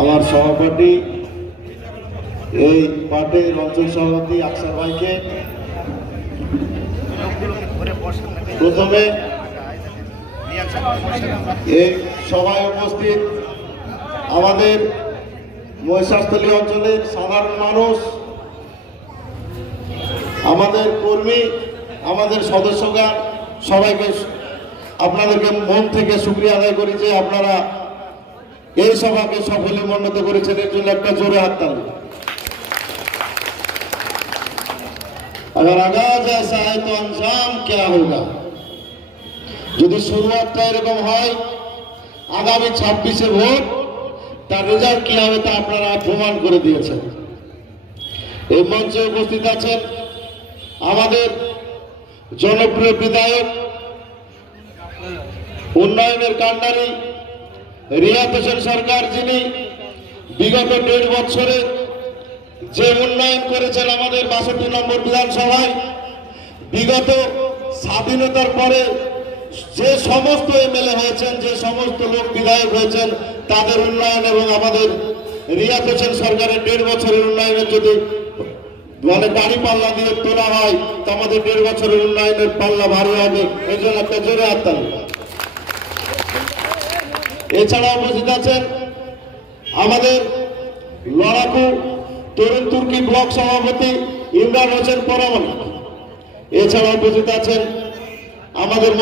আমার সভাপতি এই পার্টির অঞ্চল সভাপতি আকসার ভাইকে প্রথমে এই সভায় উপস্থিত আমাদের মহিষাস্থলী অঞ্চলের সাধারণ মানুষ, আমাদের কর্মী, আমাদের সদস্যগণ সবাইকে আপনাদেরকে মন থেকে শুকরিয়া আদায় করি যে আপনারা এই সভাকে সফলে মনোনীত করেছেন। এর জন্য একটা জোরে হাততালি। अगर आगाज ऐसा है तो अंजाम क्या होगा। যদি শুরুয়াতটা এরকম হয়, আগামী 26শে ভোট, তার রেজাল্ট কি হবে তা আপনারা প্রমাণ করে দিয়েছেন। এই মঞ্চে উপস্থিত আছেন আমাদের জনপ্রিয় বিধায়ক, উন্নয়নের কান্ডারি রিয়াত হোসেন সরকার, যিনি বিগত 1.5 বছরে যে উন্নয়ন করেছেন আমাদের 62 নম্বর বিধানসভায়। বিগত স্বাধীনতার পরে যে সমস্ত এমএলএ হয়েছেন, যে সমস্ত লোক বিধায়ক হয়েছেন, তাদের উন্নয়ন এবং আমাদের রিয়াত হোসেন সরকারের 1.5 বছরের উন্নয়নের যদি দাড়ি পাল্লা দিয়ে তোলা হয়, তো আমাদের 1.5 বছরের উন্নয়নের পাল্লা ভারী হবে। এই জন্য একটা জোরে হাততালি। এছাড়া উপস্থিত আছেন আমাদের লড়াকু তরুণ তুর্কি ব্লক সভাপতি ইমরান হোসেন পরামানিক। এছাড়া উপস্থিত আছেন আমাদের